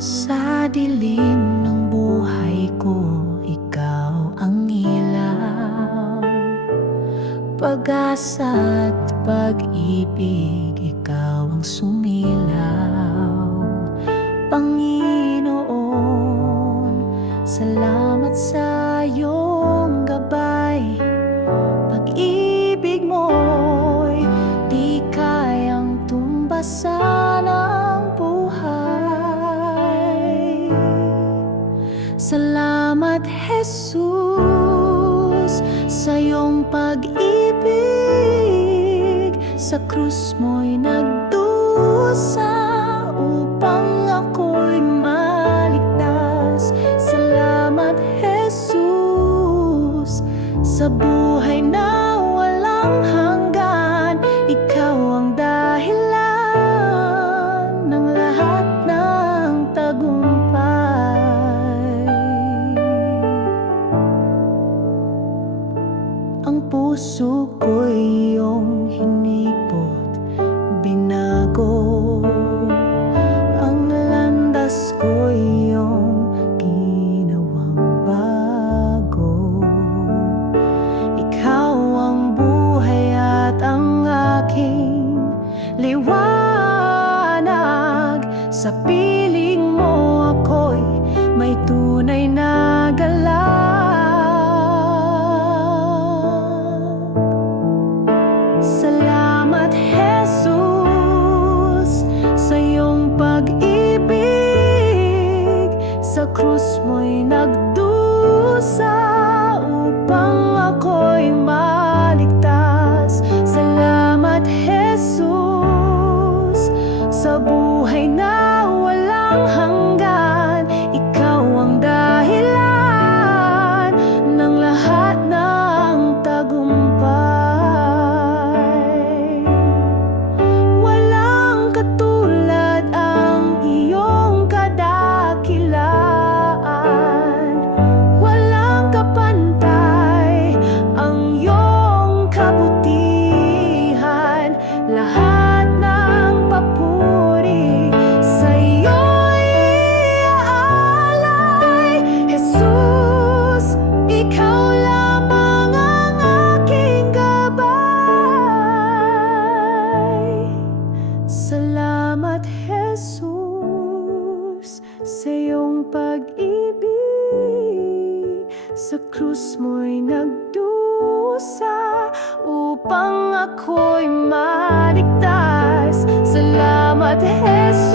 Sa dilim ng buhay ko, ikaw ang ilaw. Pag-asa at pag-ibig, ikaw ang sumilaw. Panginoon, salamat sa iyong gabay. Pag-ibig mo'y di kayang tumbasan ang buhay. Salamat, Jesus, sa iyong pag-ibig. Sa krus mo'y nagdusa upang ako'y maligtas. Salamat, Jesus, sa buhay na walang hanggan. Ikaw ang dahilan ng lahat ng tagumpay. Ang puso ko'y iyong hinipot, binago. Ang landas ko'y iyong ginawang bago. Ikaw ang buhay at ang aking liwanag. Sa piling mo ako'y may tunay na galak. Salamat, Jesus, sa iyong pag-ibig. Sa krus mo'y nagdusa upang ako'y maligtas. Salamat, Jesus, sa buhay na walang hanggan. Ikaw ang dahilan ng lahat ng tagumpay. Walang katulad ang iyong kadakilaan. Walang kapantay ang iyong kabutihan. Lahat ng papuri sa iyo'y iaalay. Jesus, ikaw lamang ang aking gabay. Salamat, Jesus, sa iyong pag-ibig. Sa krus mo'y nagdusa upang ako'y maligtas. Salamat, Jesus,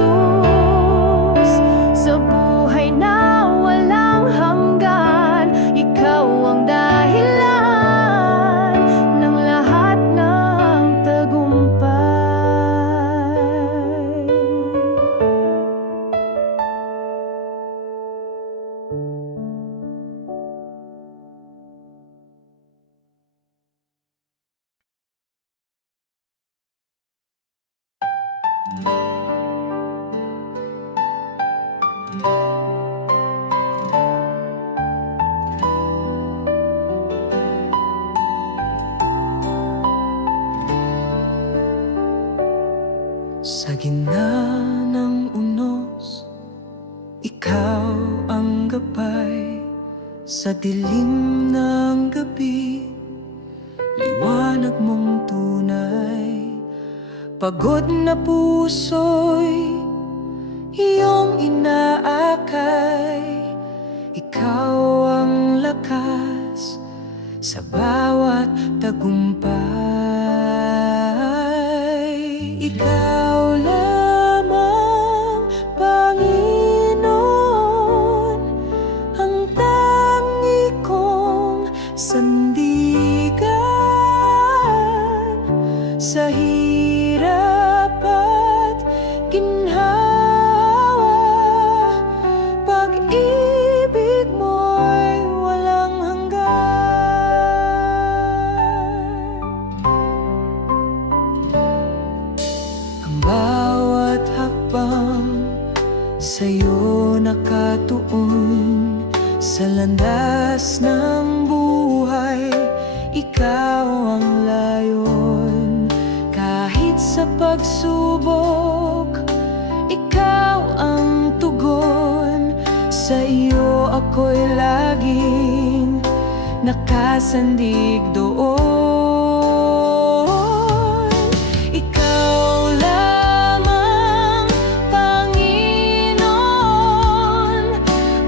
sa buhay na walang hanggan. Ikaw ang dahilan ng lahat ng tagumpay. Sa gitna ng unos, ikaw ang gabay. Sa dilim ng gabi, liwanag mong tunay. Pagod na puso'y iyong inaakay. Ikaw ang lakas sa bawat tagumpay. Ikaw lamang, Panginoon, ang tangi kong sandigan. Sa hirap at ginhawa, pag-ibig mo'y walang hanggan. Ang bawat hakbang sa'yo nakatuon. Sa landas ng buhay, ikaw ang layon. Kahit sa pagsubok, ikaw ang tugon. ako'y laging nakasandig doon. Ikaw lamang, Panginoon,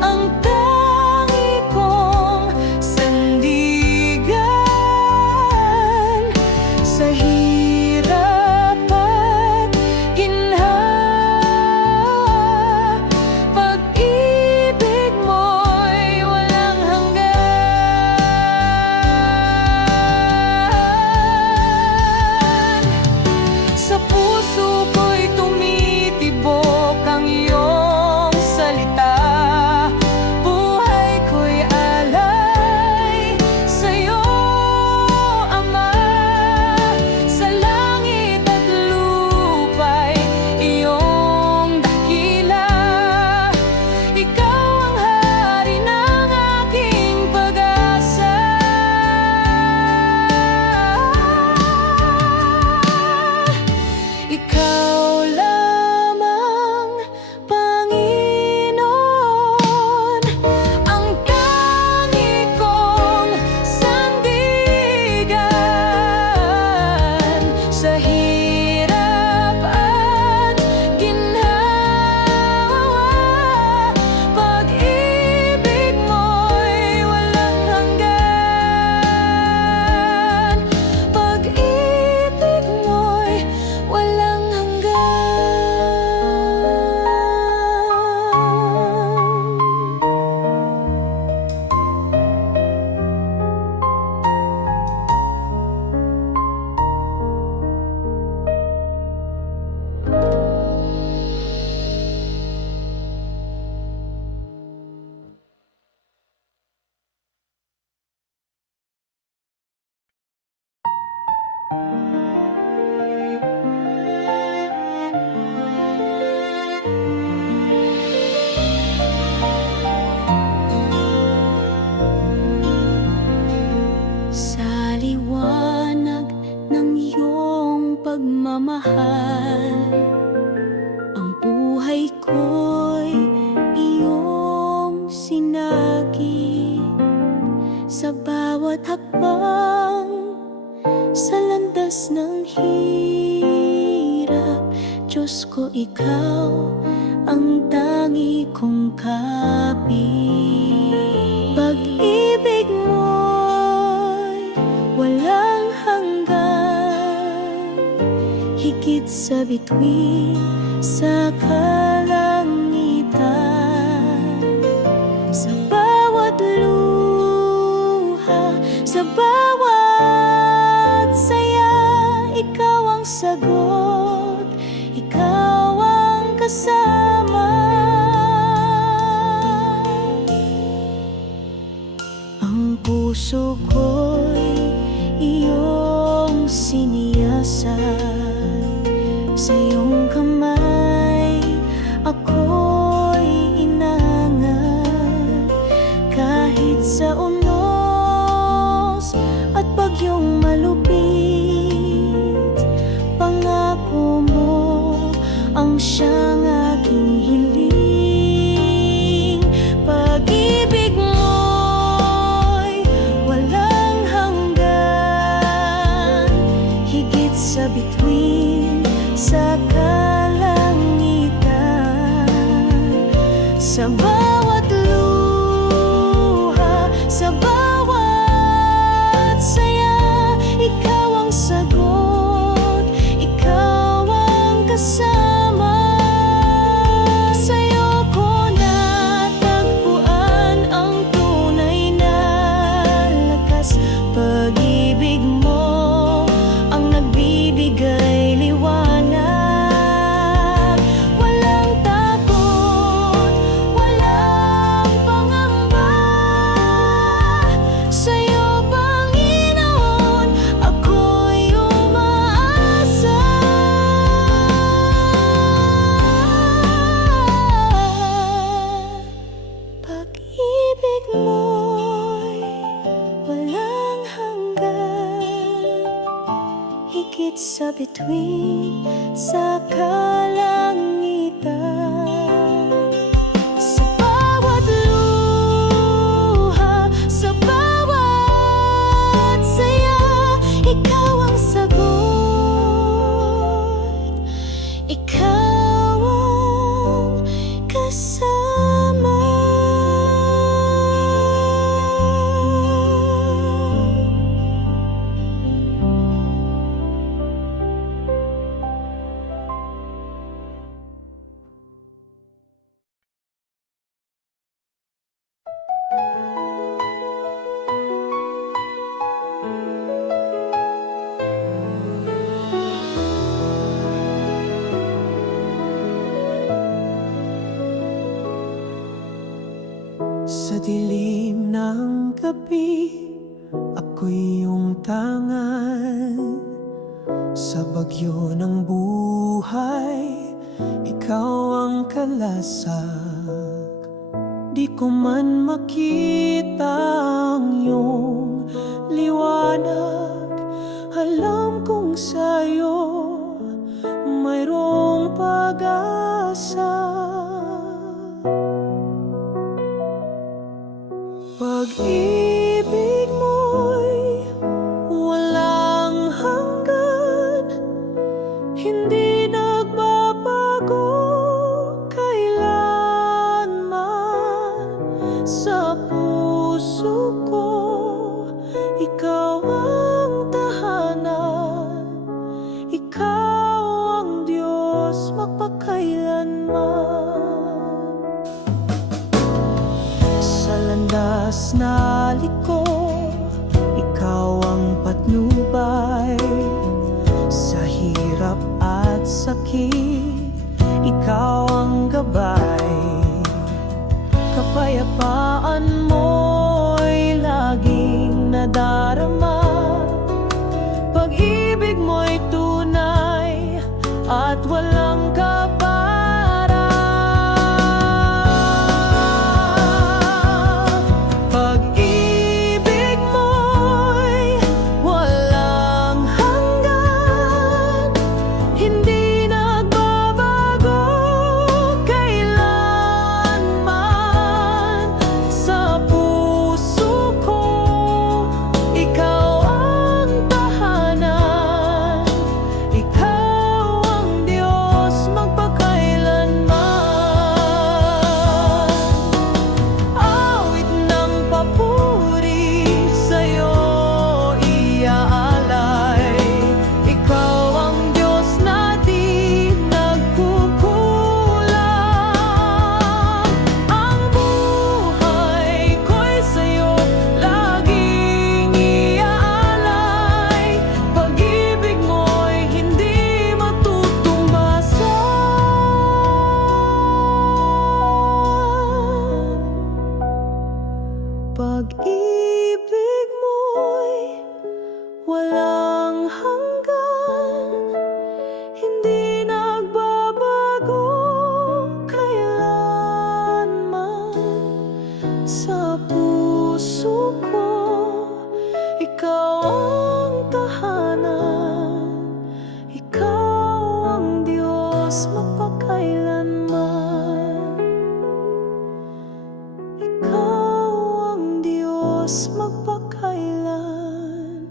ang tangi kong sandigan sa hirap at ginhawa. Pag-ibig mo'y walang hanggan. Sa puso ko'y tumitibok ang iyong salita. Buhay ko'y alay sa'yo, Ama. Sa langit at lupa'y iyong dakila. Ikaw ang hari ng aking pag-asa. Ikaw lamang, Panginoon, ang tangi kong sandigan sa hirap at ginhawa. Pag-ibig mo'y walang hanggan. Pag-ibig mo'y walang hanggan. Sa liwanag ng iyong pagmamahal, ang buhay ko'y iyong sinagi. Sa bawat hakbang, sa landas ng hirap, Diyos ko, ikaw ang tangi kong kapit. Pag-ibig mo'y walang hanggan, higit sa bituin sa kalangitan. Sa bawat luha, sa bawat saya, ikaw ang sagot, ikaw ang kasama. Ang puso ko'y iyong siniyasan, sa iyong kamay ako'y inangat. Kahit sa unos at bagyong malupit, pangako mo ang siyang aking hiling. Pag-ibig mo'y walang hanggan, higit sa bituin sa kalangitan. Sa bawat luha, sa bawat saya, ikaw ang sagot, ikaw ang kasama. Sa'yo ko natagpuan ang tunay na lakas. Pag-ibig mo ang nagbibigay liwanag. Walang takot, walang pangamba. Sa'yo, Panginoon, ako'y umaasa. Pag-ibig mo'y walang hanggan, higit sa bituin sa kalangitan. Sa bawat luha, Sa dilim ng gabi, ako'y iyong tangan. Sa bagyo ng buhay, ikaw ang kalasag. Di ko man makita ang iyong liwanag, alam kong sa'yo mayroong pag-asa. Pag-ibig mo'y walang hanggan, hindi nagbabago kailanman. Sa puso ko, ikaw ang tahanan, ikaw ang Diyos magpakailanman. Sa landas na liko, ikaw ang patnubay. Sa hirap at sakit, ikaw ang gabay. Kapayapaan mo'y laging nadarama, pag-ibig mo'y tunay at walang kapara. Pag-ibig mo'y walang hanggan, hindi nagbabago kailanman. Sa puso ko, ikaw ang tahanan, ikaw ang Diyos magpakailanman. Awit ng papuri sa'yo iaalay, ikaw ang Diyos na di nagkukulang. Ang buhay ko'y sa'yo laging iaalay, pag-ibig mo'y hindi matutumbasan. Pag-ibig mo'y walang hanggan, hindi nagbabago kailanman. Sa puso ko, ikaw ang tahanan, ikaw ang Diyos magpakailanman. Ikaw ang Diyos magpakailanman.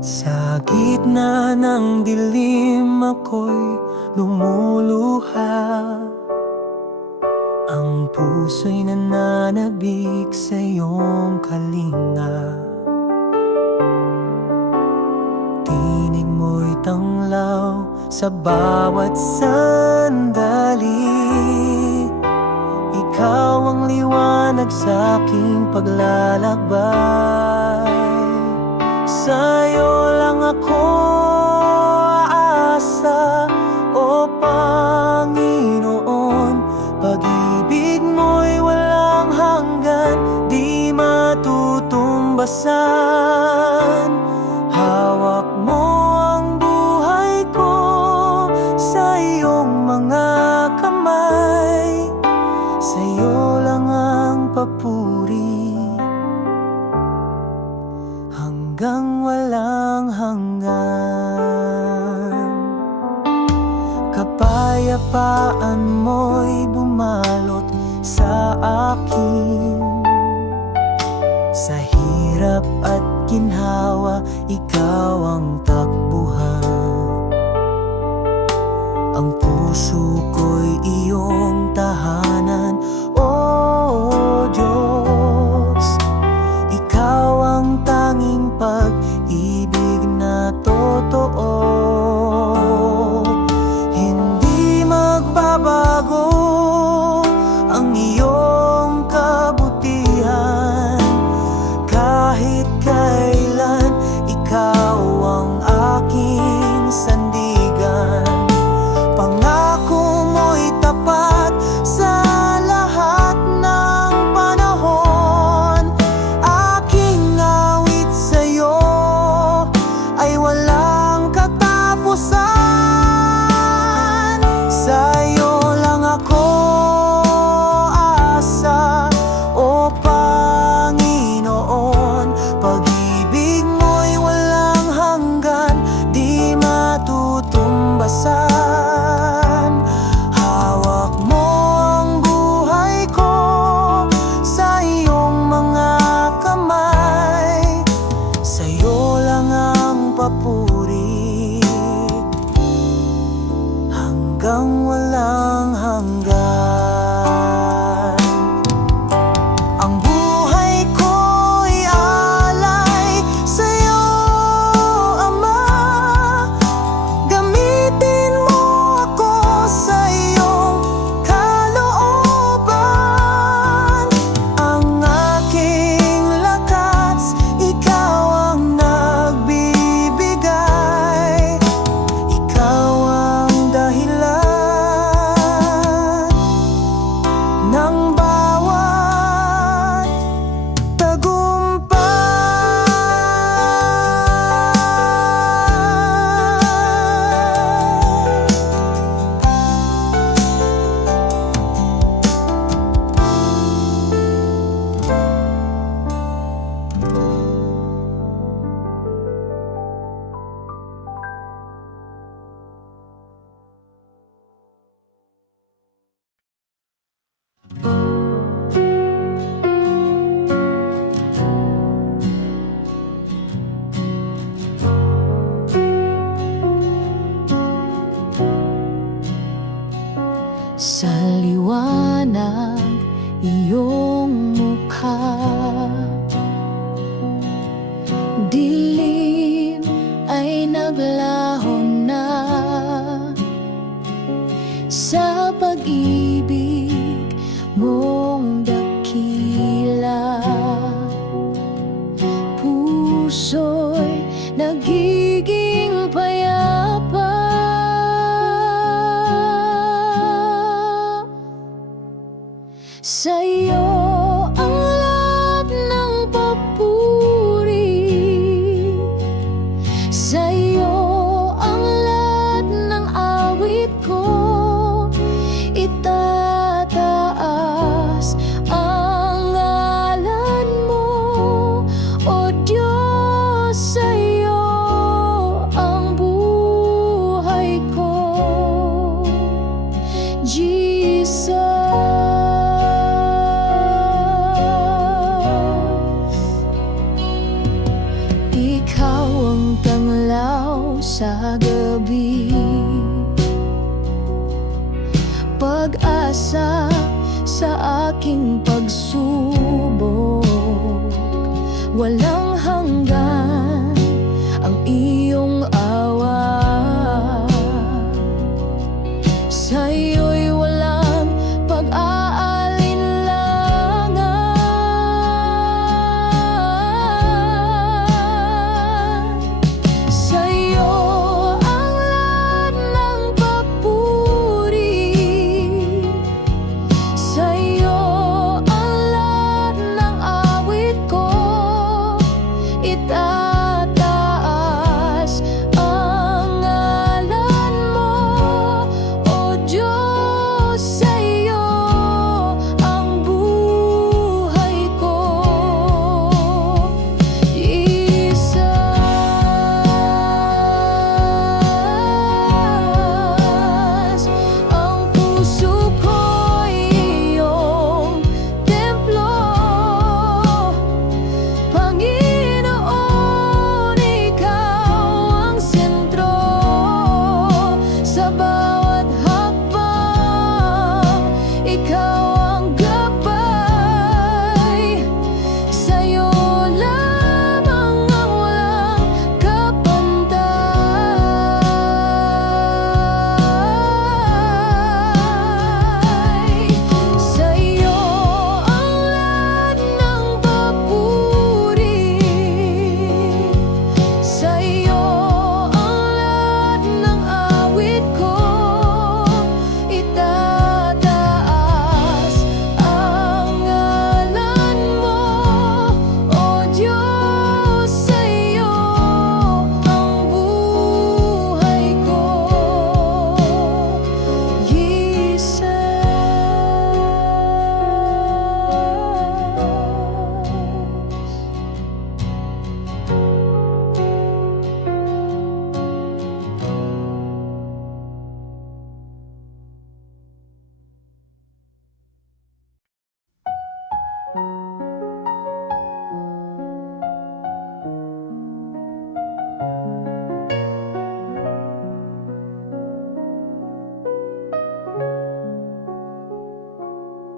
Sa gitna ng dilim ako'y lumuluha, ang puso'y nananabik sa iyong kalinga. Tinig mo'y tanglaw sa bawat sandali, ikaw ang liwanag sa aking paglalakbay. Sa'yo lang ako aasa, o Panginoon. Pag-ibig mo'y walang hanggan, di matutumbasan. Hawak mo ang buhay ko sa iyong mga kamay, sa'yo lang ang papuri hanggang walang hanggan. Kapayapaan mo'y bumalot sa akin, sa hirap at ginhawa, ikaw ang takbuhan. Ang puso ko'y iyong tahanan, oh ng bawat tagumpay. Sa liwanag iyong mukha, dilim ay naglaho na sa pag-ibig mong dakila. Puso'y nagiging payapa sa'yo ang lahat ng papuri, sa'yo ang lahat ng awit ko. Itataas ang ngalan mo, O Diyos, sa'yo ang buhay ko, Jesus. Ikaw ang tanglaw sa gabi, pag-asa sa aking pagsubok. Walang hanggan ang iyong awa, sa'yo'y walang pag-aalinlangan. Sa'yo ang lahat ng papuri, sa'yo ang lahat ng awit ko. Itataas ang ngalan mo, O Diyos, sa'yo ang buhay ko, Jesus. Ang puso ko'y iyong templo, Panginoon, ikaw ang sentro. Sa bawat hakbang, ikaw ang gabay. Sa'yo lamang ang walang kapantay. Sa'yo ang lahat ng papuri, sa'yo ang lahat ng awit ko. Itataas ang ngalan mo, O Diyos, sa'yo ang buhay ko, Jesus.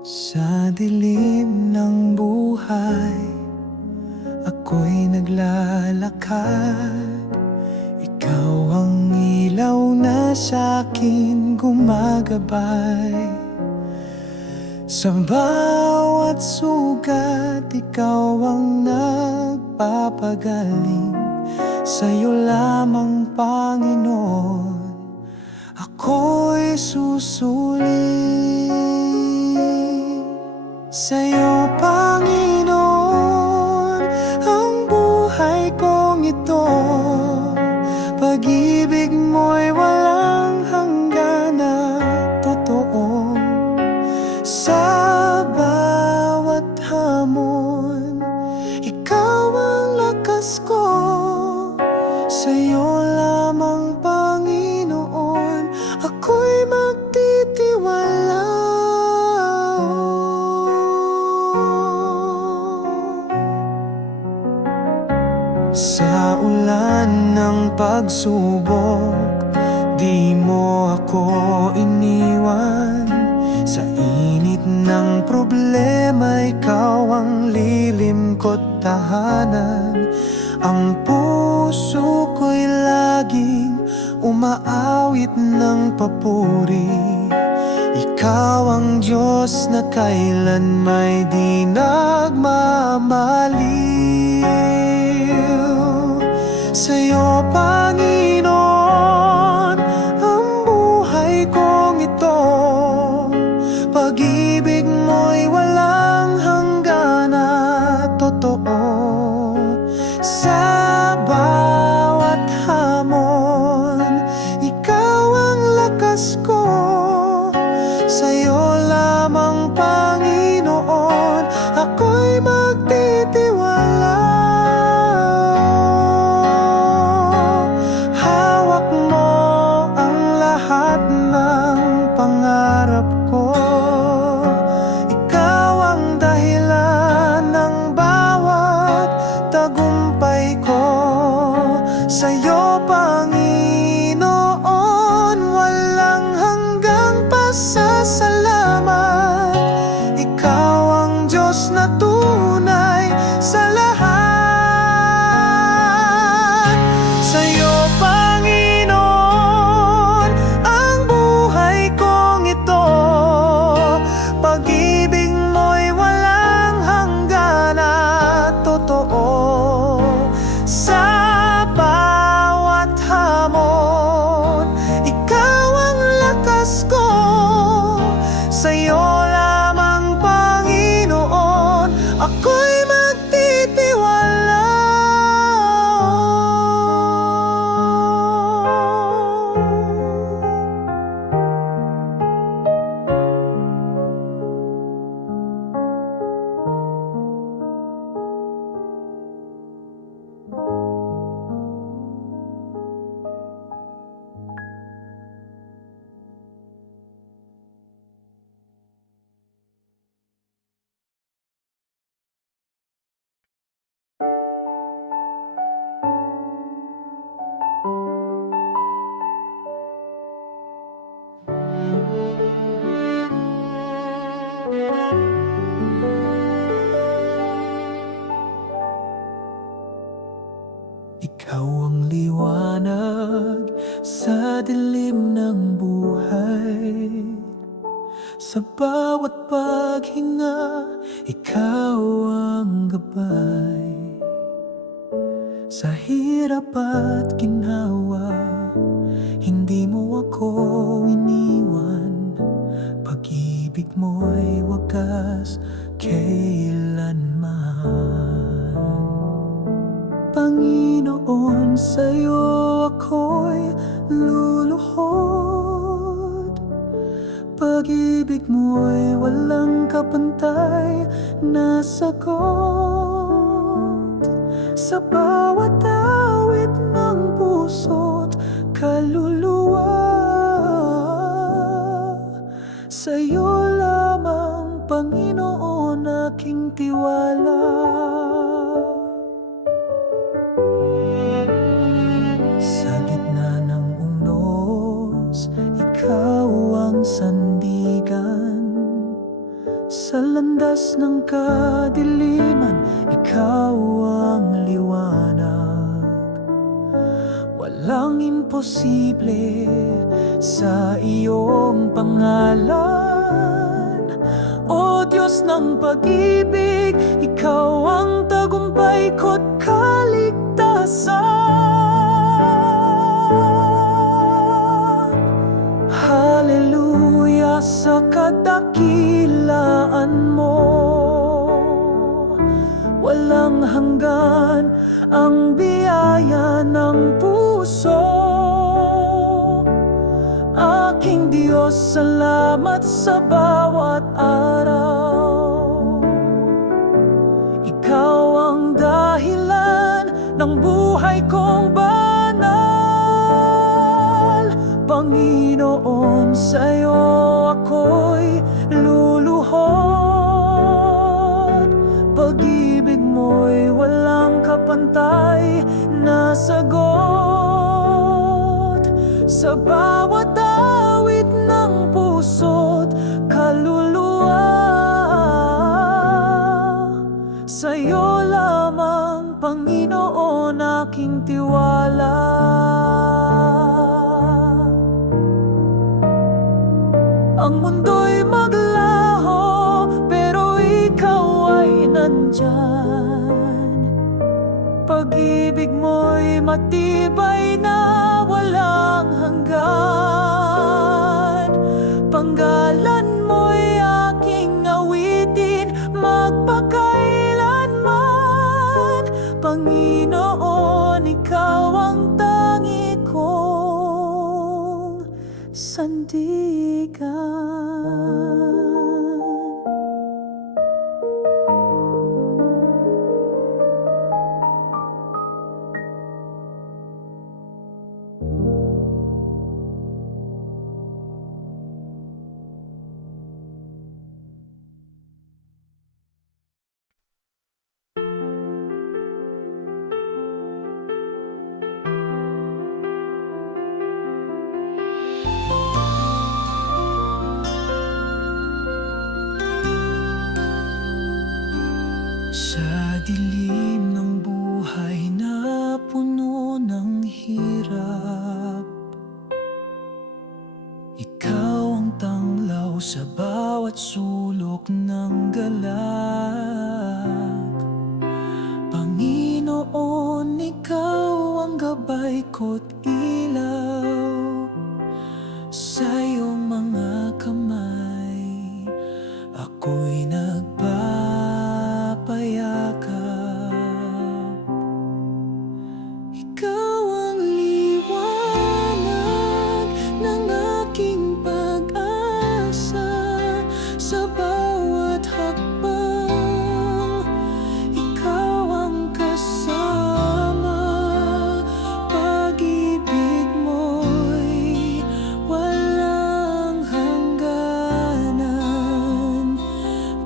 Sa dilim ng buhay, ako'y naglalakad. Ikaw ang ilaw na sa'kin gumagabay. Sa bawat sugat, ikaw ang nagpapagaling. Sa'yo lamang, Panginoon, ako'y susulit. Sa'yo, Panginoon, ang buhay kong ito. Pag-ibig mo'y walang hanggan na totoo. Sa bawat hamon, ikaw ang lakas ko. Sa'yo lamang, Panginoon, ako'y magtitiwala. Sa ulan ng pagsubok, di mo ako iniwan. Sa init ng problema, ikaw ang lilim ko't tahanan. Ang puso ko'y laging umaawit ng papuri. Ikaw ang Diyos na kailan may di nagmamaliw. Sa'yo, Panginoon, ang buhay kong ito. Pag-ibig mo'y walang hanggan na totoo. Sa bawat hamon, ikaw ang lakas ko. Sa'yo lamang, Panginoon, ako'y magtitiwala. Hawak mo ang lahat ng pangarap ko. Ikaw ang dahilan ng bawat tagumpay ko. Sa'yo, Panginoon, walang hanggang pasasalamat. Ikaw ang Diyos na tunay sa lahat. Sa'yo, Panginoon, ang buhay kong ito. Pag-ibig mo'y walang hanggan at totoo. Sa bawat hamon, ikaw ang lakas ko. Sa'yo lamang, Panginoon, ako'y magtitiwala. Ikaw ang liwanag sa dilim ng buhay. Sa bawat paghinga, ikaw ang gabay. Sa hirap at ginhawa, hindi mo ako iniwan. Pag-ibig mo'y wagas kailanman. Panginoon, sa'yo ako'y luluhod. Pag-ibig mo'y walang kapantay na sagot. Sa bawat awit ng puso't kaluluwa, sa'yo lamang, Panginoon, aking tiwala. Sa gitna ng unos, ikaw ang sandigan. Sa landas ng kadiliman, ikaw ang liwanag. Walang imposible sa iyong pangalan. O Diyos ng pag-ibig, ikaw ang tagumpay ko't kaligtasan. Hallelujah sa kadakilaan mo. ang biyaya ng puso. Aking Diyos, salamat sa bawat araw. Ikaw ang dahilan ng buhay kong banal. Panginoon, sa'yo ako'y luluhod. Pag-ibig mo'y walang kapantay na sagot. Sa bawat awit ng puso't kaluluwa, sa'yo lamang, Panginoon, aking tiwala. Ang mundo'y maglaho, pero ikaw ay nandyan. Pag-ibig mo'y matibay na walang hanggan. Panggalan mo'y aking awitin magpakailanman. Panginoon, ikaw ang tangi kong sandigan. Sa dilim ng buhay na puno ng hirap, ikaw ang tanglaw sa bawat sulok ng galak. Panginoon, ikaw ang gabay ko't ilaw. Sa iyong mga kamay ako'y nagpapayakap. Ikaw ang liwanag ng aking pag-asa. Sa bawat hakbang, ikaw ang kasama. Pag-ibig mo'y walang hangganan.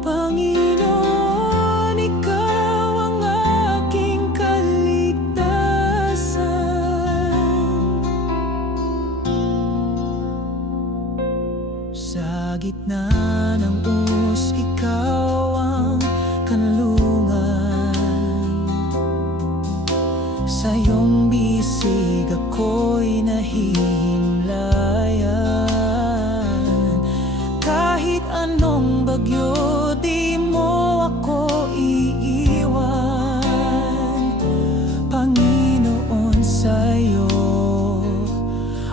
Panginoon, ikaw ang aking kaligtasan. Sa gitna ng buhos, ikaw ang kanlungan. Sa iyong bisig ako'y nahihimlayan. Kahit anong bagyo, di mo ako iiwan. Panginoon, sa'yo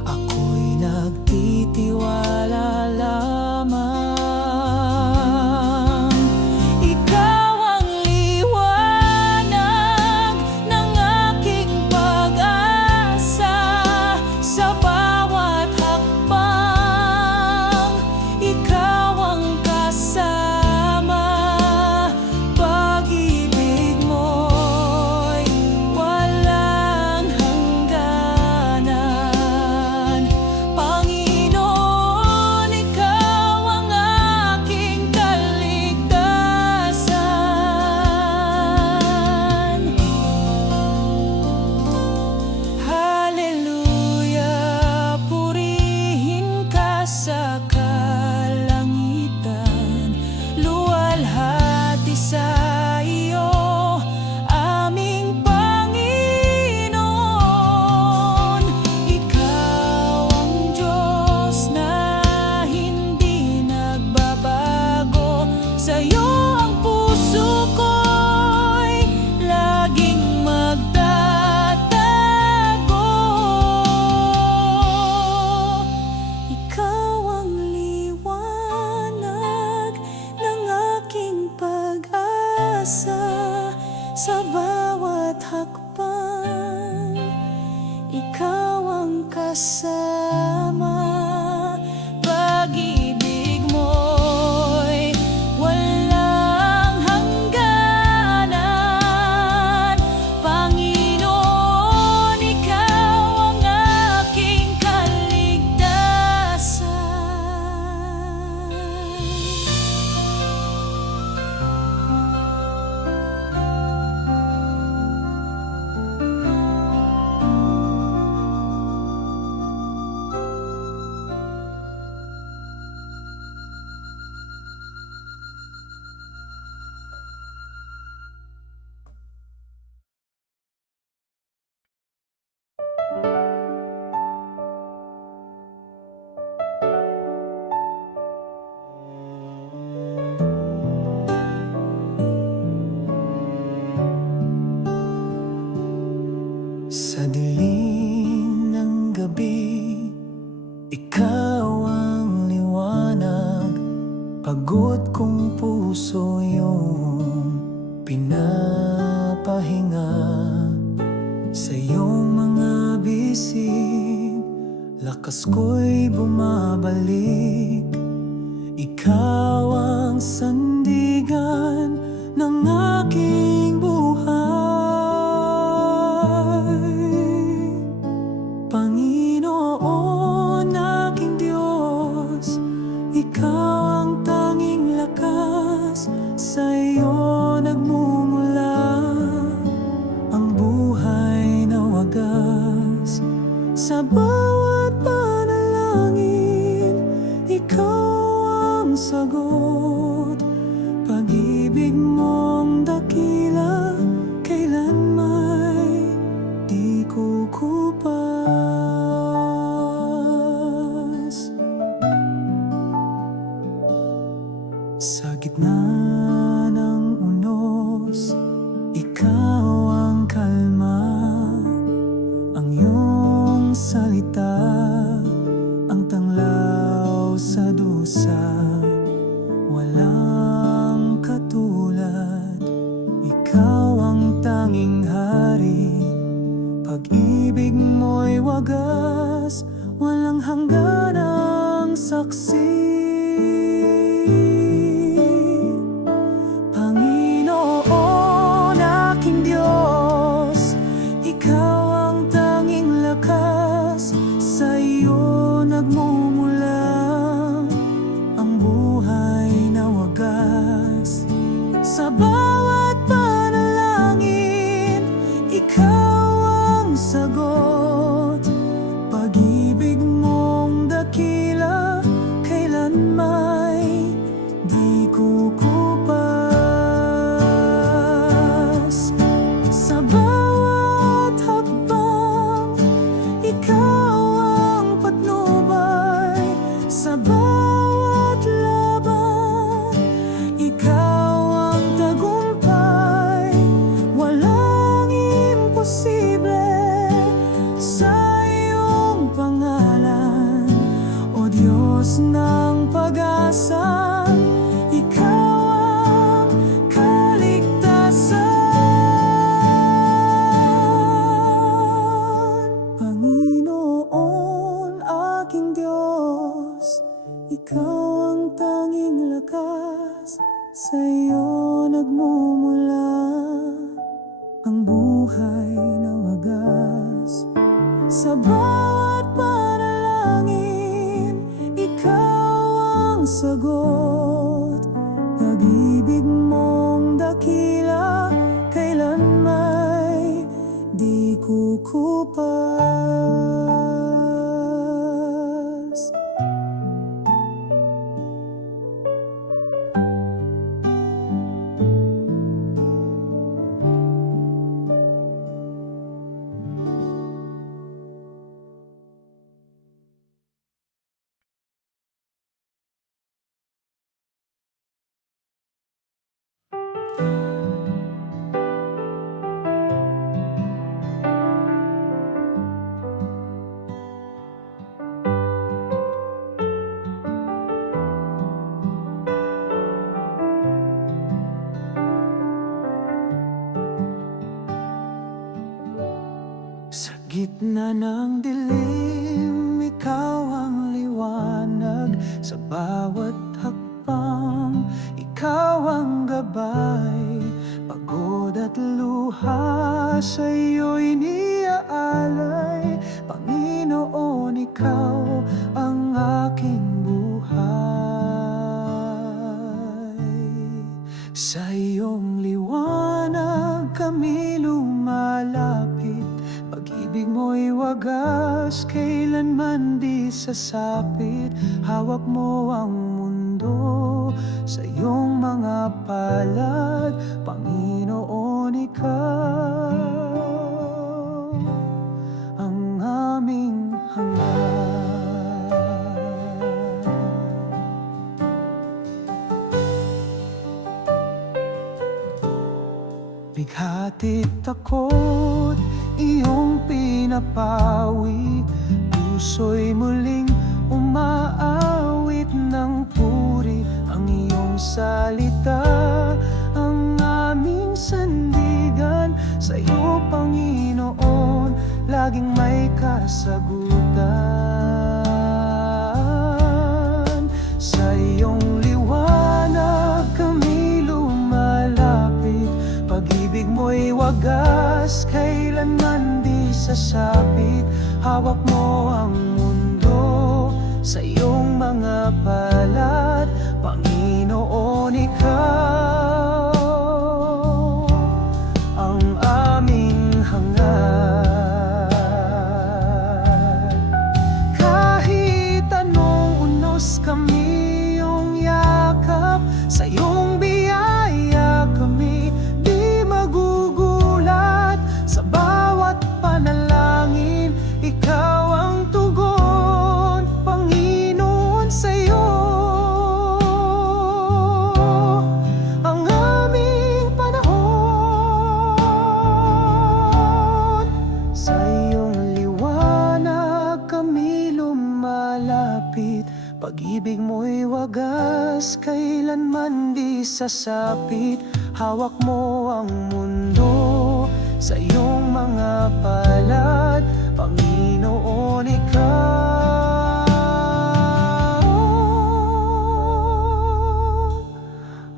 ako'y nagtitiwala lamang. Ikaw ang liwanag ng aking pag-asa. Sa bawat hakbang, ikaw ang kasama. Pag-ibig mo'y walang hangganan. Panginoon, ikaw ang aking kaligtasan. Hallelujah, purihin ka sa kalangitan. Luwalhati sa iyo, aming Panginoon. Ikaw ang Diyos na hindi nagbabago. Sa iyo ang puso ko'y laging magtatago. Ikaw ang liwanag ng aking pag-asa. Pasko'y bumabalik. Ikaw ang sandigan ng aking buhay. Panginoon, aking Diyos, Ikaw ang tanging lakas. Sa iyo nagmumula ang buhay na wagas. Sa bawat panalangin, Ikaw ang sagot. Pag-ibig mong dakila, kailan may di kukupas. Sa gitna ng unos, Ikaw ang kalma. Ang iyong salita, ang tanglaw sa dusa. Walang katulad, Ikaw ang tanging hari. Pag-ibig mo'y wagas, walang hangganang saksi. Panginoon, aking Diyos, Ikaw ang tanging lakas. Sa iyo nagmumula ang buhay na wagas. Sa bawat panalangin, Ikaw ang sagot. Pag-ibig mong dakila, kailan may di kukupas. Sa bawat hakbang, Ikaw ang patnubay. Sa bawat laban, Ikaw ang tagumpay. Walang imposible sa iyong pangalan, O Diyos ng pag-asa. Ikaw ang kaligtasan. Panginoon, aking Diyos, Ikaw ang tanging lakas. Sa iyo nagmumula ang buhay na wagas. Sa bawat panalangin, Ikaw ang sagot. Pag-ibig mong dakila, kailan may di kukupas. Sa gitna ng dilim, Ikaw ang liwanag. Sa bawat hakbang, Ikaw ang gabay. Pagod at luha, sa iyo'y iniaalay. Panginoon, Ikaw ang aking buhay. Sa iyong liwanag kami lumalapit. Pag-ibig mo'y wagas, kailanman di sasapit. Hawak mo ang mundo sa iyong mga palad. Panginoon, Ikaw ang aming hangad. Bighati takot, iyong pinapawi. Puso'y muling umaawit ng puri. Ang iyong salita, ang aming sandigan. Sa iyo, Panginoon, laging may kasagutan. wagas, kailanman di sasapit. Hawak mo ang mundo sa iyong mga palad, Panginoon, ikaw ang aming hangad. Kahit anong unos kami iyong yakap, sa iyong biyaya kami di magugulat. Sa bawat panalangin, ikaw ang tugon, Panginoon, sa iyo ang aming panahon. Sa iyong liwanag kami lumalapit, pag-ibig mo'y wagas, kailanman di sasapit. Hawak mo ang mundo sa iyong mga palad, Panginoon, ikaw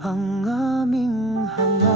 ang aming hangad.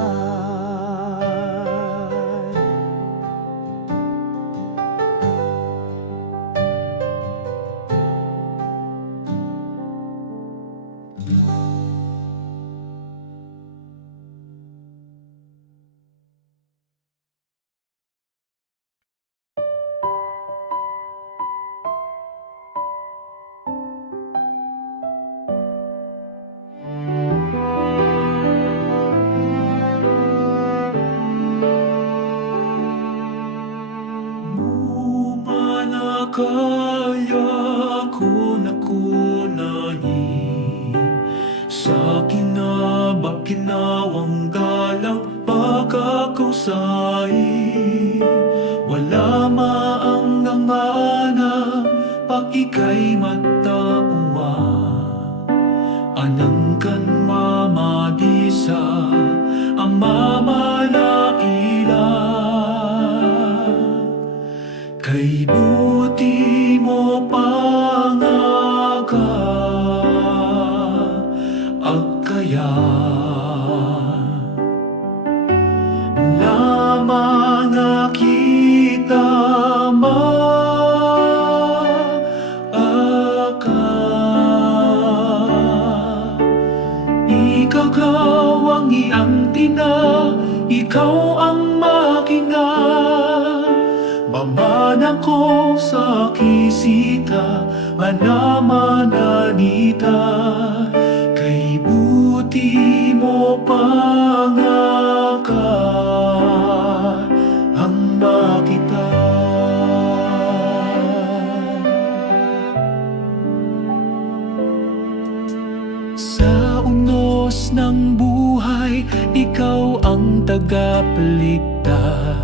Kaya ko na kunahin sa kinabang-kinawang galang pagkakausay. Wala maanggang pag ika'y matauwa, anangkan mamadisa ang mamalaila. Kay buti mo pangaga at kaya na makita ikaw ang iyang tina, ikaw ang makinga. Mamana ko sa kisita, manamananita. Kay buti mo pangaka ang makita. Sa unos ng buhay, ikaw ang tagapagligtas.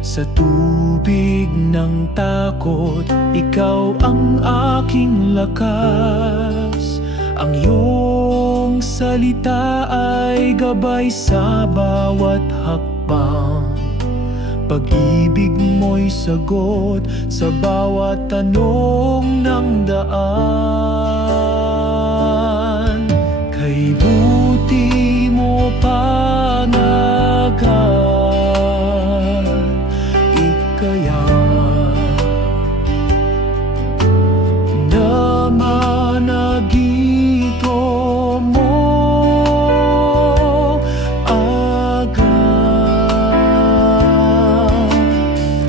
Sa tubig ng takot, ikaw ang aking lakas. Ang iyong salita ay gabay sa bawat hakbang. Pag-ibig mo'y sagot sa bawat tanong ng daan. Kay buti mo panagan, kaya naman nagito mo agad.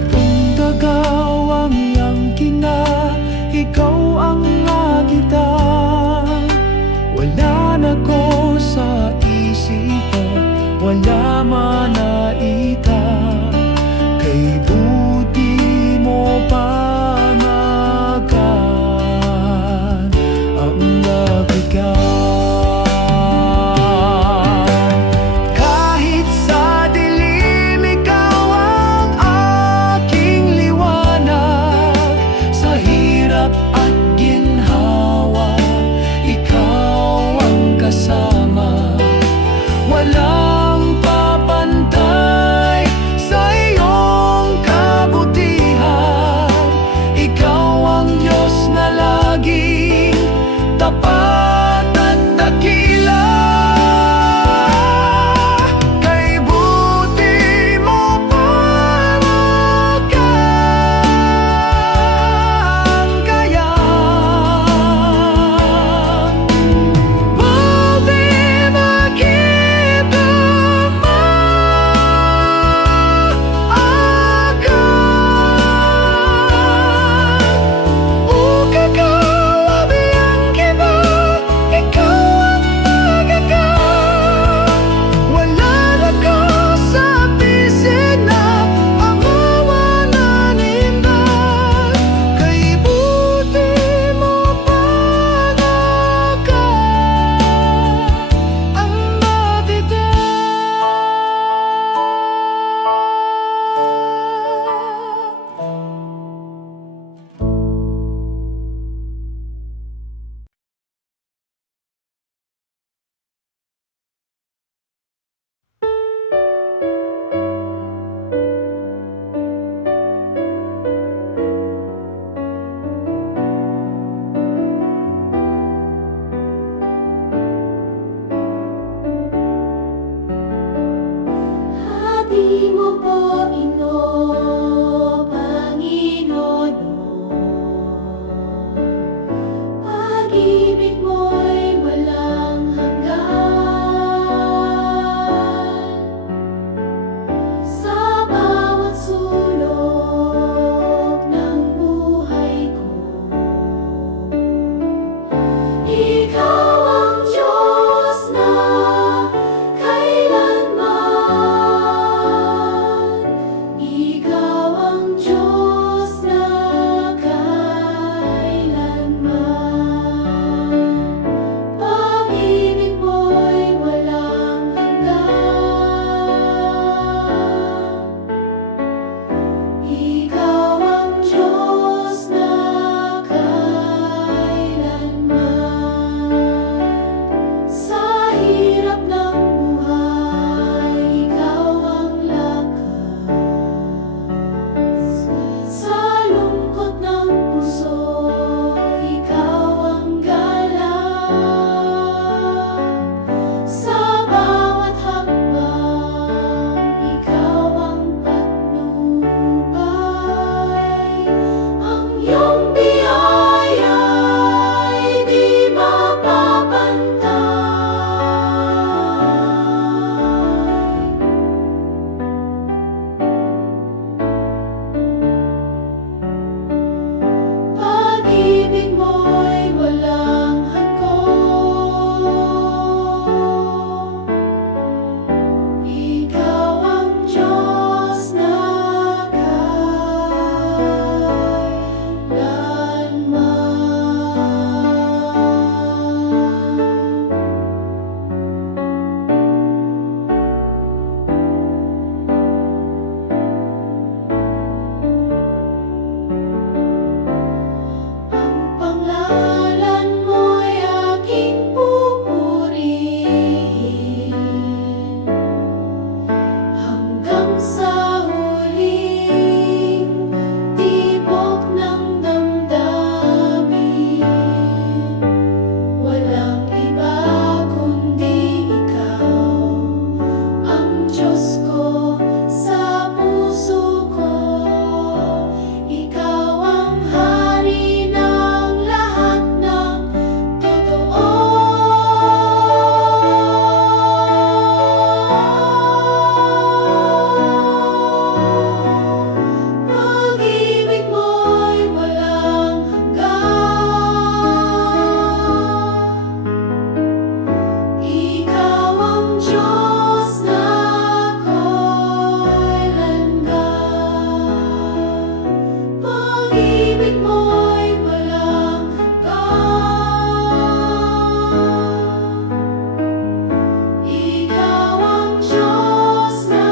Kung dagaw ang iyang kina, ikaw ang agita. Wala na ko sa isipan, wala man naita. Kay buti mo panagan ang nabigan. Kahit sa dilim, ikaw ang aking liwanag. Sa hirap at ginhawa, ikaw ang kasama. Walang Di mo po Panginoon, pag-ibig mo'y walang hanggan. Sa bawat sulok ng buhay ko, Ikaw ang Diyos na kailanman. Ikaw ang Diyos na kailanman. Pag-ibig mo'y walang hanggan. Ikaw ang Diyos na kailanman. Sa hirap ng buhay, Ikaw ang lakas. Sa lungkot ng puso, Ikaw ang galak. Sa bawat hakbang, Ikaw ang patnubay. Ang iyong biyaya'y di mapapantay. Pag-ibig mo'y walang hanggan. Ikaw ang Diyos na ang pangalan mo'y aking pupurihin hanggang sa huling tibok ng damdamin. Walang iba kundi Ikaw, ang Diyos ko sa puso ko. Ikaw ang hari ng lahat ng totoo. Pag-ibig mo'y walang hanggan. Ikaw ang Diyos na kailanman. Pag-ibig mo'y walang hanggan. Ikaw ang Diyos na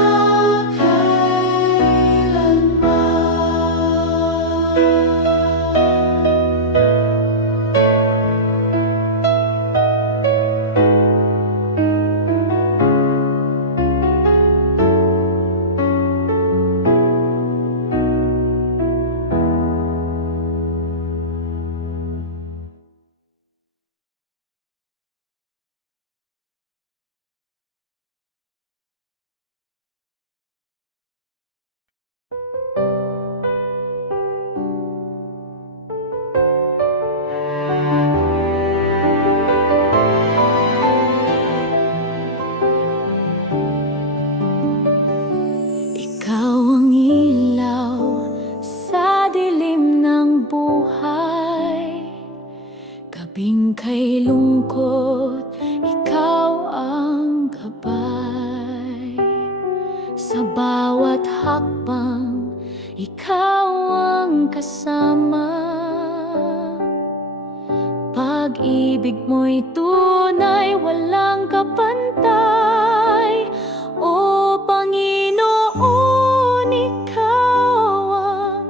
Ikaw ang ilaw sa dilim ng buhay. Gabing kay lungkot, Ikaw ang gabay. Sa bawat hakbang, Ikaw ang kasama. Pag-ibig mo'y tunay, walang kapantay. O Panginoon, Ikaw ang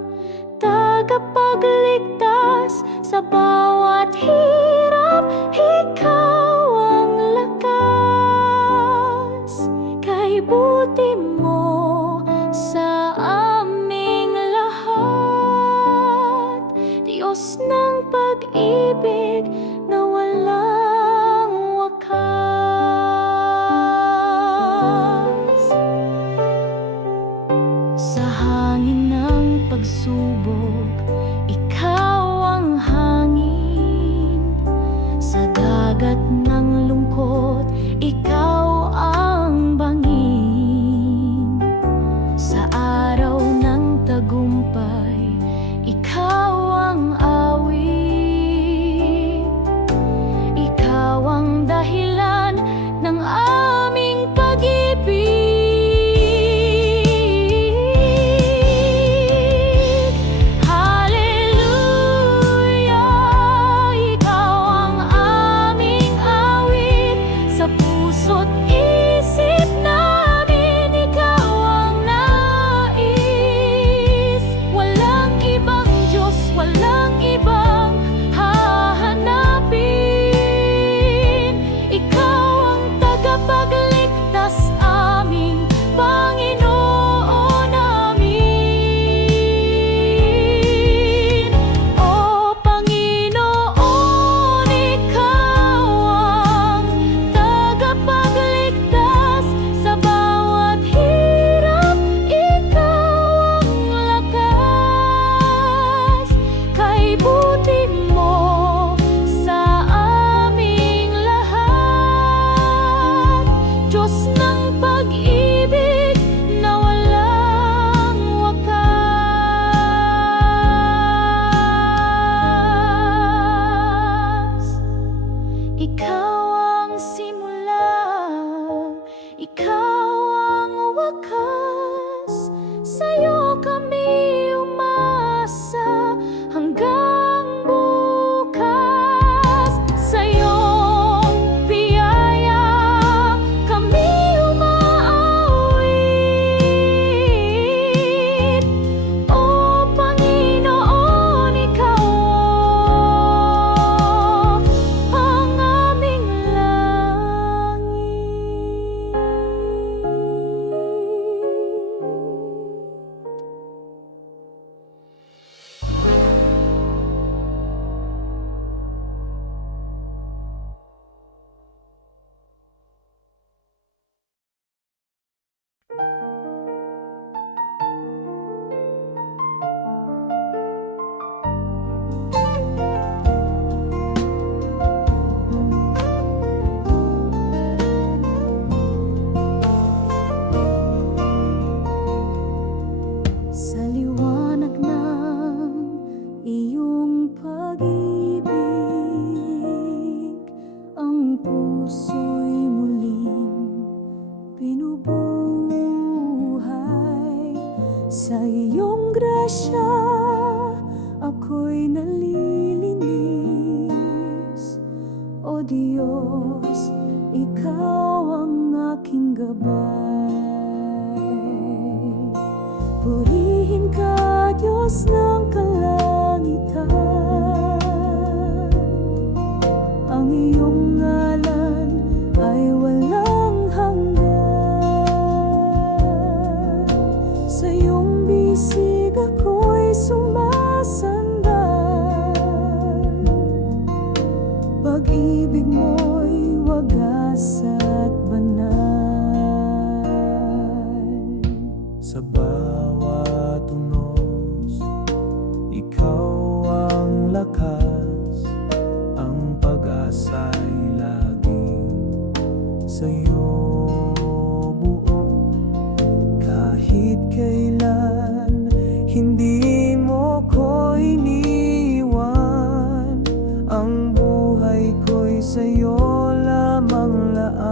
tagapagligtas. Sa bawat hirap, Ikaw ang lakas. Kay buti mo sa aming lahat, Diyos ng pag-ibig na walang wakas. pagsubok, ikaw ang hangin. Sa dagat ng lungkot, ikaw ang bangin. Sa araw ng tagumpay, ikaw ang awit. Ikaw ang dahilan ng aming pag-ibig. Hallelujah, ikaw ang aming awit. Sa puso't isip namin, ikaw ang nais. Walang ibang Diyos, walang ibang hahanapin. Ikaw ang tagapagligtas, aming Panginoon namin. O Panginoon, ikaw ang tagapagligtas. Sa bawat hirap, ikaw ang lakas. Kay buti mo sa aming lahat, Diyos ng pag-ibig na walang wakas. Ikaw ang simula, ikaw ang wakas. Sa'yo kami umasa hanggang bukas. Sa iyong biyaya kami umaawit. O Panginoon, ikaw ang aming sa liwanag ng iyong pag-ibig, ang puso'y muling binubuhay. Sa iyong grasya, ako'y nalilinis. O Diyos, ikaw ang aking gabay. Purihin ka, Diyos ng kalangitan. Ang iyong ngalan ay walang hanggan. Sa iyong bisig ako'y sumasandal. Pag-ibig mo'y wagas at banal. Sa bawat unos, ikaw ang lakas. Ang pag-asa'y laging sa'yo buo. Kahit kailan, hindi mo ko iniwan. Ang buhay ko'y sa'yo lamang laan.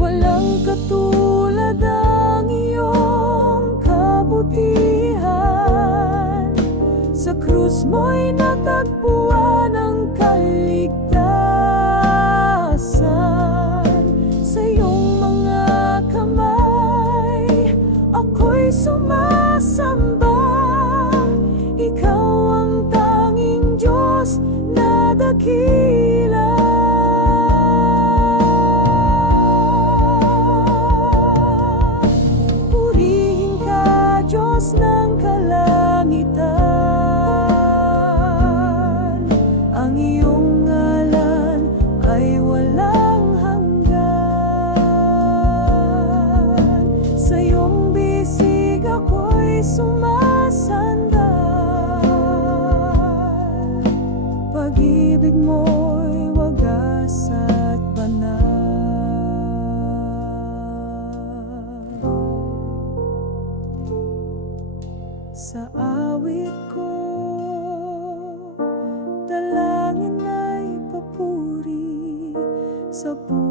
Walang katulad ang iyong kabutihan. Sa krus mo'y natagpuan ang kaligtasan. Sa iyong mga kamay, ako'y sumasamba. Ikaw ang tanging Diyos na dakila. Purihin ka, Diyos ng kalangitan.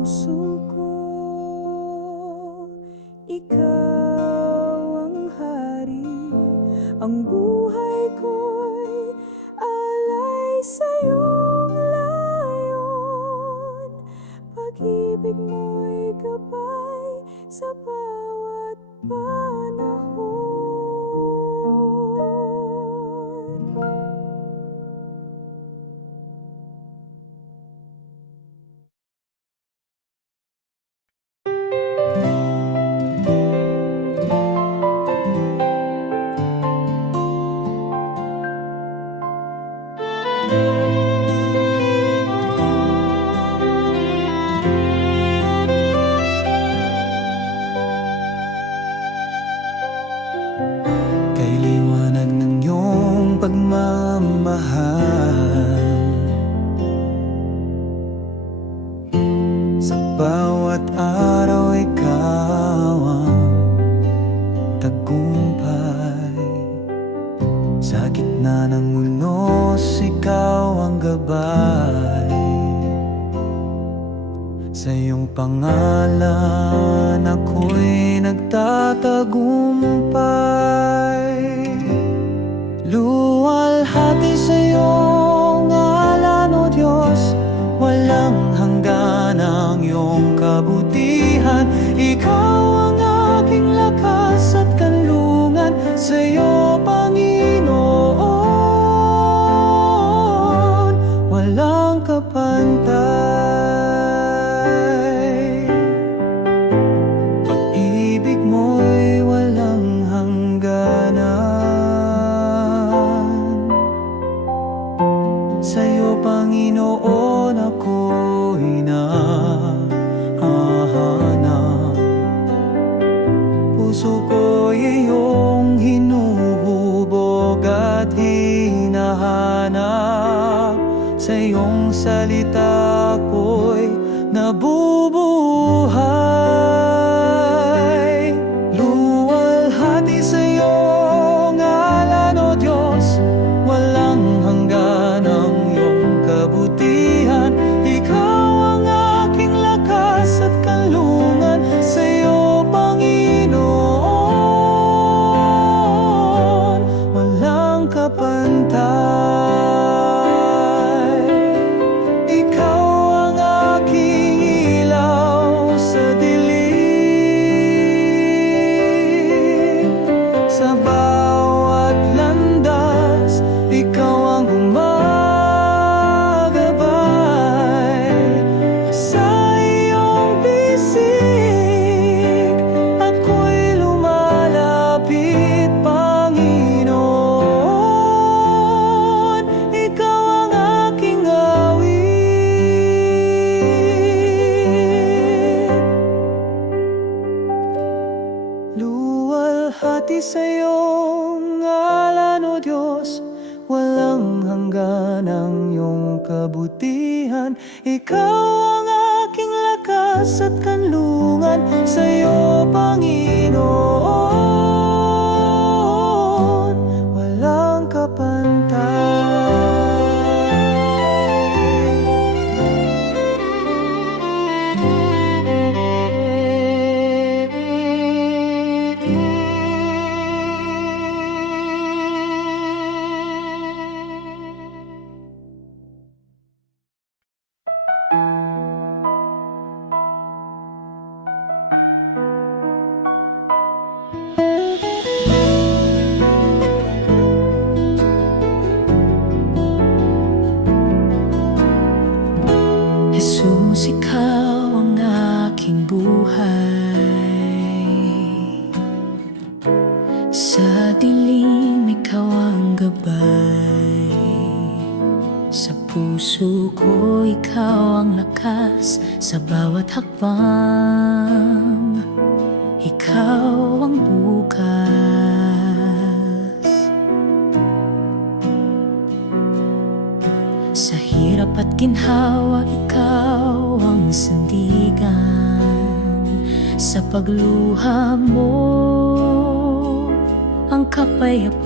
puso ko. Ikaw ang hari, ang buhay ko'y alay sa iyong layon. Pag-ibig mo'y gabay sa bawat panahon. Kay liwanag ng iyong pagmamahal, sa bawat araw ikaw ang tagumpay. Sa gitna ng unos, ikaw ang gabay. Sa iyong pangalan ako'y nagtatagumpay. Luwalhati sa iyong ngalan, O Diyos, walang hanggan ang iyong kabutihan. Ikaw ang aking lakas at kanlungan, sa iyo, Panginoon, walang kapantay. Pag-ibig mo'y walang hangganan, sa iyo, Panginoon, ako'y nahahanap. Puso ko'y iyong hinuhubog at hinahanap. Sa iyong salita ko'y nabubuhay. Luwalhati sa iyong ngalan, O Diyos, walang hanggan ang iyong kabutihan. Ikaw ang aking lakas at kanlungan, sa iyo, Panginoon, walang kapantay. Ikaw ang aking ilaw sa dilim, sa bawat landas, ikaw ang gumagabay. Sa iyong bisig, ako'y lumalapit, Panginoon. Ikaw ang aking awit. Luwalhati sa iyong ngalan, O Diyos, walang hanggan ang iyong kabutihan. Ikaw ang aking lakas at kanlungan, sa iyo, Panginoon, walang kapantay. Jesus, ikaw ang aking buhay. Sa dilim, ikaw ang gabay. Sa puso ko, ikaw ang lakas. Sa bawat hakbang, ikaw ang bukas. Sa hirap at ginhawa, ikaw ang sandigan. Sa pagluha mo, ang kapayapaan.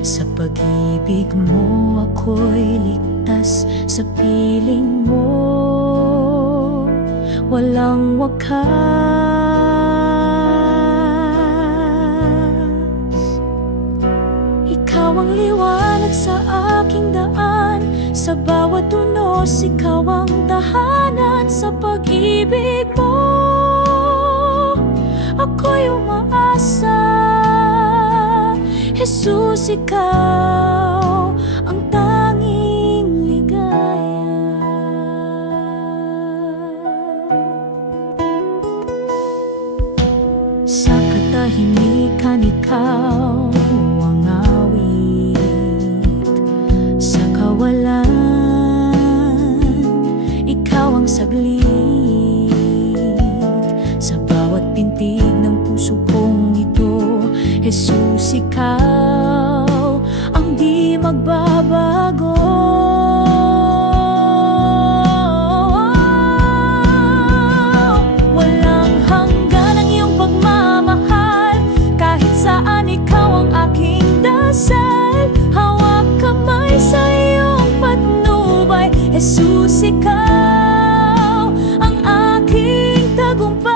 Sa pag-ibig mo, ako'y ligtas. Sa piling mo, walang wakas. Ikaw ang liwanag sa aking daan, sa bawat tunos ikaw ang tahanan. Sa pag-ibig mo ako'y umaasa. Jesus, ikaw ang tanging ligaya. Sa katahimikan ikaw ang awit, sa kawalan ikaw ang saglit. Sa bawat pintig ng puso kong ito, Jesus, ikaw ang di magbabago. Walang hanggan ang iyong pagmamahal, kahit saan ikaw ang aking dasal. Hawak kamay sa iyong patnubay, Jesus, ikaw ang aking tagumpay.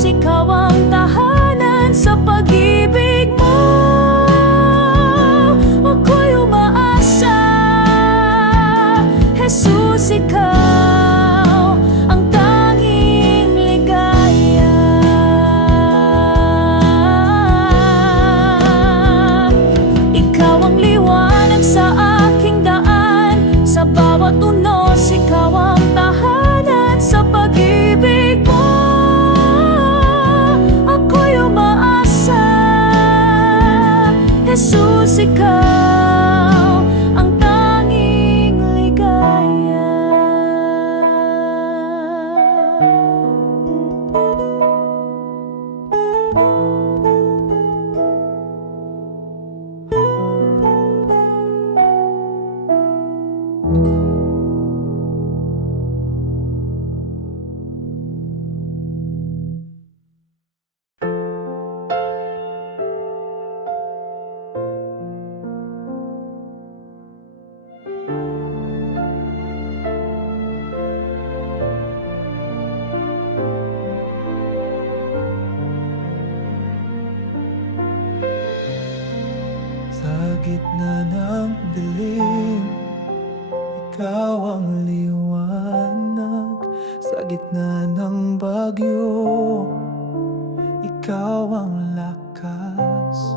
Ikaw ang tahanan. Sa pag-ibig mo ako'y umaasa. Jesus, ikaw ang tanging ligaya. Ikaw ang liwanag sa aking daan, sa bawat tunos ikaw ang tahanan. Sa pag-ibig mo Jesus, ikaw ang tanging ligaya. Sa gitna ng dilim, ikaw ang liwanag. Sa gitna ng bagyo, ikaw ang lakas.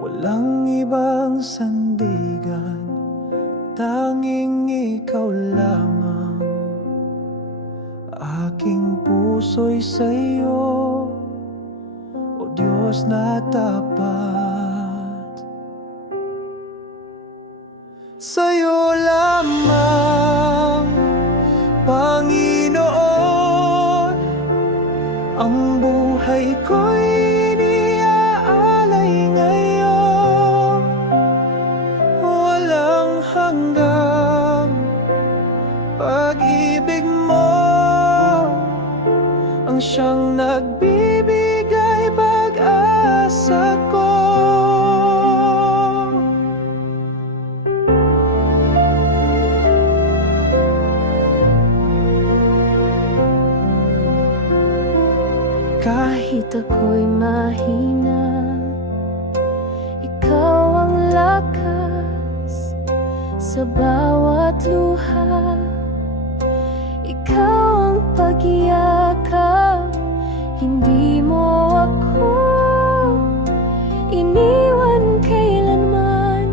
Walang ibang sandigan, tanging ikaw lamang. Aking puso'y sa'yo, o Diyos na tapat. Sa'yo lamang, Panginoon, ang buhay ko'y iniaalay ngayon. Walang hanggang pag-ibig mo ang siyang nagbibigay pag-asa ko. Kahit ako'y mahina, ikaw ang lakas. Sa bawat luha, ikaw ang pag-iyakap. Hindi mo ako iniwan kailanman.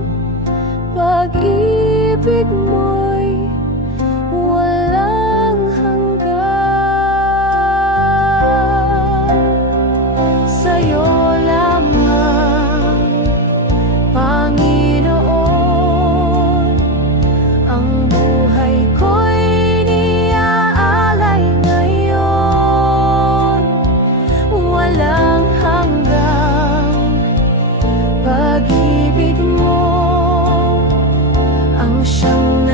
Pag-ibig mo'y walang hanggan. Sa'yo lamang, Panginoon, ang buhay ko'y iniaalay ngayon. Walang hanggang pag-ibig mo ang siyang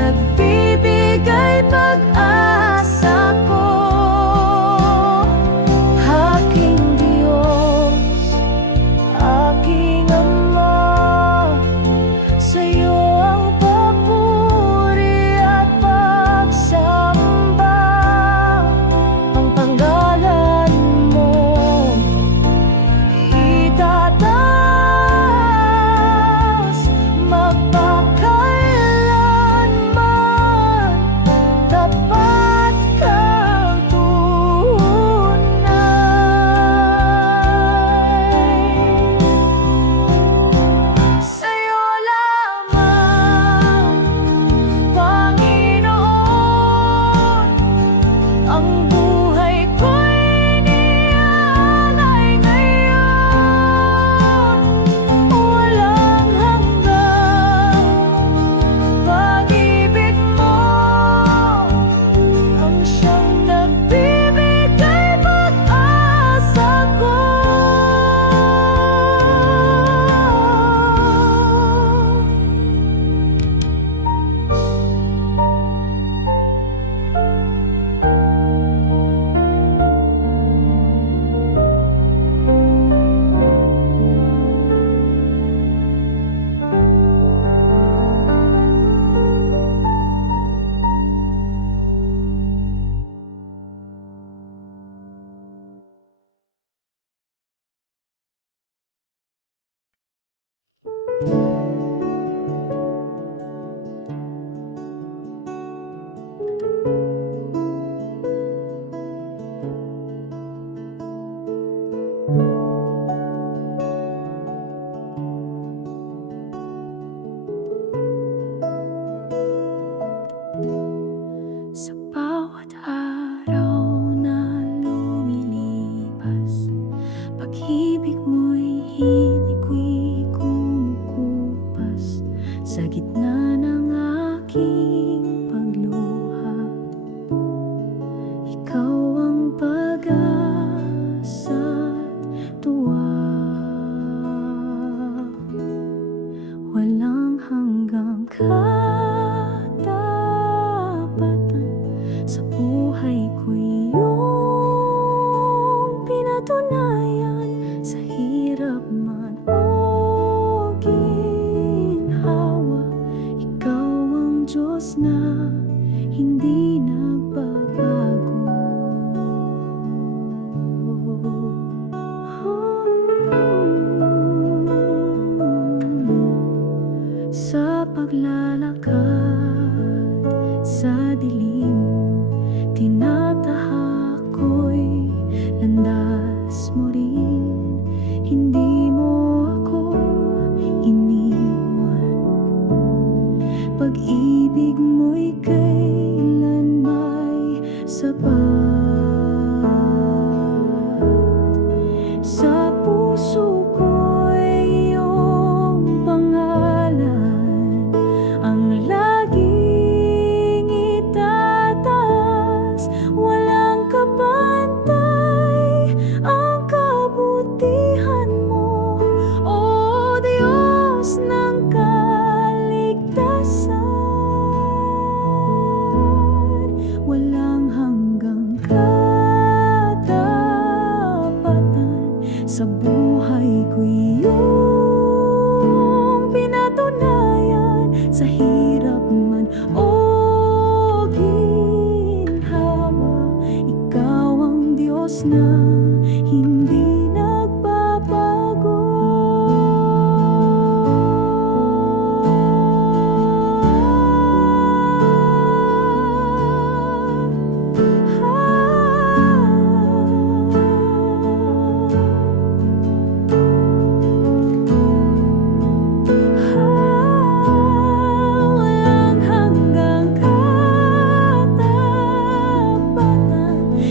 Sa bawat araw na lumilipas, pag-ibig mo'y hindi kumukupas sa gitna ng aking pagluha. Ikaw ang pag-asa't tuwa, walang hanggang sa buhay ko'y iyong pinatunayan. Sa hirap man o ginhawa, ikaw ang Diyos na hindi nagbabago. Sa paglalakad sa dilim, tinatahak ko'y landas mo rin. Hindi mo ako iniwan, pag-ibig mo'y kailan may sapat. Sa puso ko'y iyong pangalan ang laging itataas. Walang kapantay ang kabutihan mo, O Diyos ng kaligtasan. Walang hanggang katapatan, sa buhay ko'y iyong pinatunayan. Sa hirap man o ginhawa, ikaw ang Diyos na hindi nagbabago. Walang hanggang katapatan,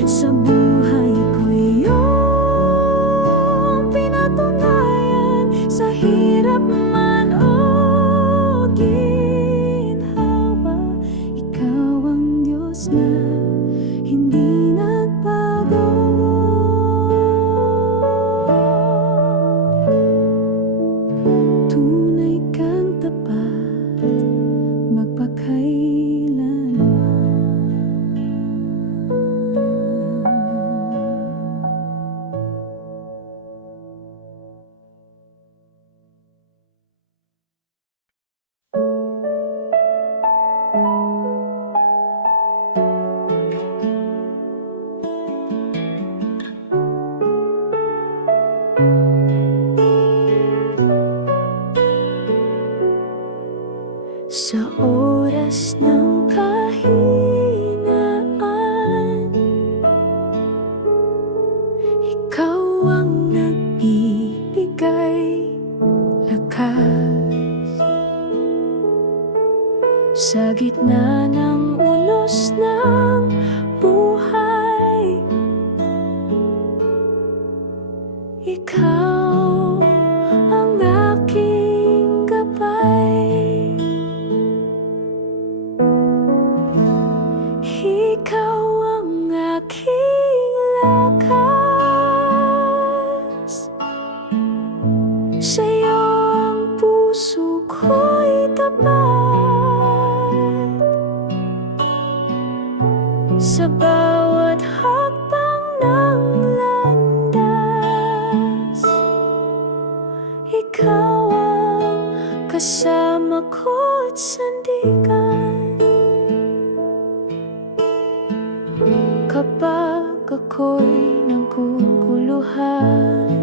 sa buhay ko'y iyong pinatunayan. Sa hirap man o ginhawa, ikaw ang Diyos na hindi nagbago. Tunay kang tapat magpakailanman. Sa oras ng kahinaan, ikaw ang nagbibigay lakas. Sa gitna ng unos ng buhay, ikaw ang aking gabay. Ikaw ang aking lakas. Sa'yo ang puso ko'y tapat. Sa bawat hakbang ng landas, ikaw ang kasama ko't sandigan. Kapag ako'y naguguluhan,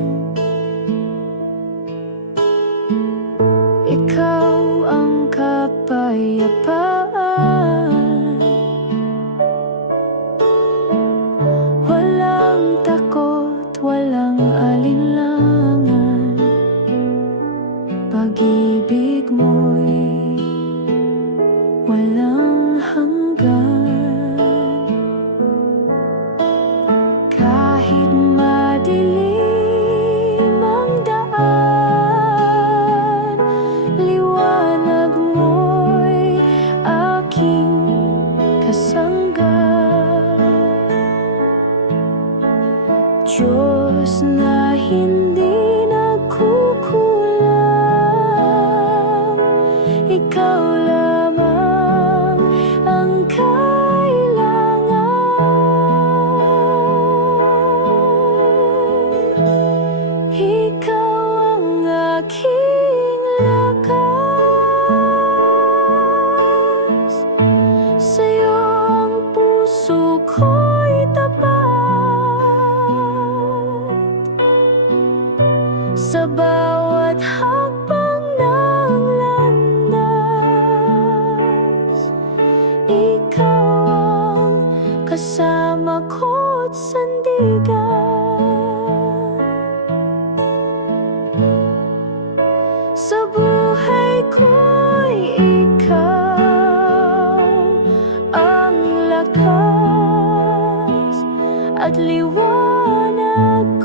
hindi nagkukulang. Ikaw lamang ang kailangan. Ikaw ang aking lakas, sa'yo ang puso ko'y tapat. Sa bawat hakbang ng landas, ikaw ang kasama ko't sandigan. Sa buhay ko'y ikaw ang lakas at liwanag